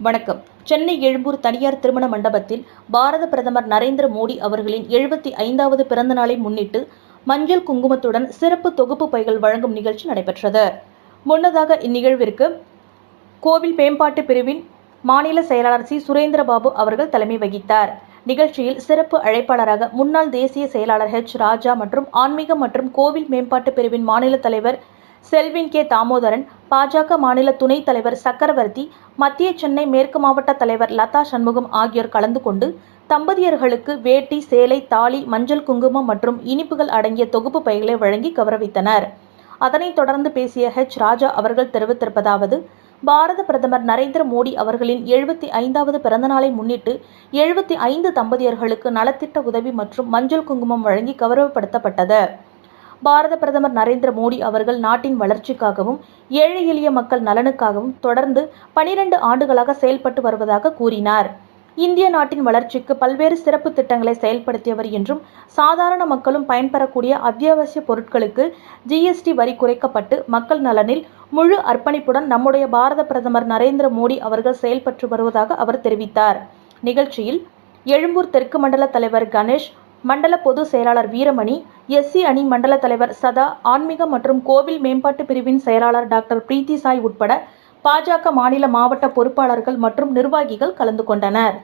வணக்கம். சென்னை எழும்பூர் தனியார் திருமண மண்டபத்தில் பாரத பிரதமர் நரேந்திர மோடி அவர்களின் எழுபத்தி ஐந்தாவது பிறந்த நாளை முன்னிட்டு மஞ்சள் குங்குமத்துடன் சிறப்பு தொகுப்பு பைகள் வழங்கும் நிகழ்ச்சி நடைபெற்றது. முன்னதாக இந்நிகழ்விற்கு கோவில் மேம்பாட்டு பிரிவின் மாநில செயலாளர் சி. சுரேந்திரபாபு அவர்கள் தலைமை வகித்தார். நிகழ்ச்சியில் சிறப்பு அழைப்பாளராக முன்னாள் தேசிய செயலாளர் ஹெச் ராஜா மற்றும் ஆன்மீகம் மற்றும் கோவில் மேம்பாட்டு பிரிவின் மாநில தலைவர் செல்வின் கே. தாமோதரன் பாஜக மாநில துணைத் தலைவர் சக்கரவர்த்தி மத்திய சென்னை மேற்கு மாவட்ட தலைவர் லதா சண்முகம் ஆகியோர் கலந்து கொண்டு தம்பதியர்களுக்கு வேட்டி சேலை தாலி மஞ்சள் குங்குமம் மற்றும் இனிப்புகள் அடங்கிய தொகுப்பு பைகளை வழங்கி கௌரவித்தனர். அதனைத் தொடர்ந்து பேசிய ஹெச் ராஜா அவர்கள் தெரிவித்திருப்பதாவது பாரத பிரதமர் நரேந்திர மோடி அவர்களின் எழுபத்தி ஐந்தாவது பிறந்தநாளை முன்னிட்டு எழுபத்தி ஐந்து தம்பதியர்களுக்கு நலத்திட்ட உதவி மற்றும் மஞ்சள் குங்குமம் வழங்கி கௌரவப்படுத்தப்பட்டது. பாரத பிரதமர் நரேந்திர மோடி அவர்கள் நாட்டின் வளர்ச்சிக்காகவும் ஏழை எளிய மக்கள் நலனுக்காகவும் தொடர்ந்து பனிரெண்டு ஆண்டுகளாக செயல்பட்டு வருவதாக கூறினார். இந்திய நாட்டின் வளர்ச்சிக்கு பல்வேறு சிறப்பு திட்டங்களை செயல்படுத்தியவர் என்றும் சாதாரண மக்களும் பயன்பெறக்கூடிய அத்தியாவசிய பொருட்களுக்கு ஜிஎஸ்டி வரி குறைக்கப்பட்டு மக்கள் நலனில் முழு அர்ப்பணிப்புடன் நம்முடைய பாரத பிரதமர் நரேந்திர மோடி அவர்கள் செயல்பட்டு வருவதாக அவர் தெரிவித்தார். நிகழ்ச்சியில் எழும்பூர் தெற்கு மண்டல தலைவர் கணேஷ் மண்டல பொதுச் செயலாளர் வீரமணி எஸ்சி அணி மண்டல தலைவர் சதா ஆன்மீக மற்றும் கோவில் மேம்பாட்டு பிரிவின் செயலாளர் டாக்டர் பிரீத்தி சாய் உட்பட பாஜக மாநில மாவட்ட பொறுப்பாளர்கள் மற்றும் நிர்வாகிகள் கலந்து கொண்டனர்.